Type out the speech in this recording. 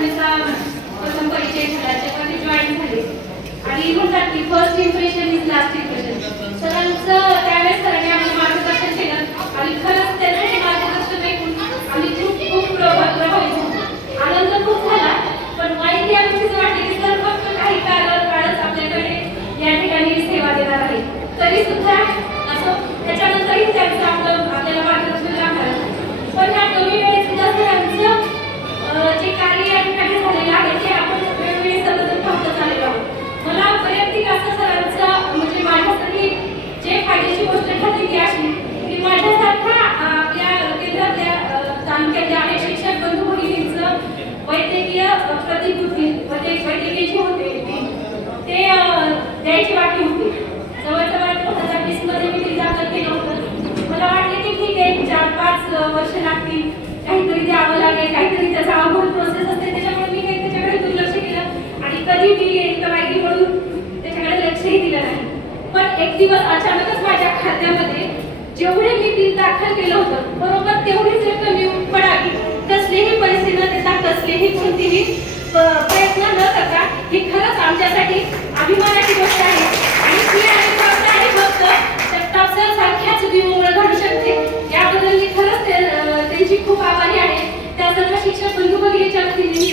प्रथम परिचय झाला जेव्हा मी जॉईन झाले. आणि म्हणतात की first impression is last impression सरांचं त्यावेळेस सरांनी आम्हाला मार्गदर्शन केलं आणि खरंच त्यांचं हे मार्गदर्शन ऐकून आम्ही खूप खूप प्रभा- प्रभावित झालो. आनंद खूप झाला पण माहिती आमचीच वाटली की सर फक्त काही काळ काळच आपल्याकडे या ठिकाणी सेवा देणार आहे तरी सुद्धा प्रतिकृती वैद्य- वैद्यकीय जे होते. ते द्यायची वाटली होती. जवळजवळ दोन हजार वीसमध्ये मी ते दाखल केलं होतं. मला वाटले की ठीक आहे चार पाच वर्ष लागतील. काहीतरी द्यावं लागेल काहीतरी त्याचा अवघड प्रोसेस असते त्याच्यामुळे मी काही त्याच्याकडे दुर्लक्ष केलं आणि कधी मी एक माहिती म्हणून त्याच्याकडे लक्षही दिलं नाही. पण एक दिवस अचानकच माझ्या खात्यामध्ये जेवढे मी बिल दाखल केलं होतं बरोबर प्रयत्न न करता ही खरंच आमच्यासाठी अभिमानाची गोष्ट आहे. आणि ती आणि प्राप्त आणि फक्त जगताप सर सारख्याच विमुळे घडू शकते याबद्दल मी खरंच त्यांची खूप आभारी आहे. त्या सर्व शिक्षक बंधू भगिनीच्या वतीने मी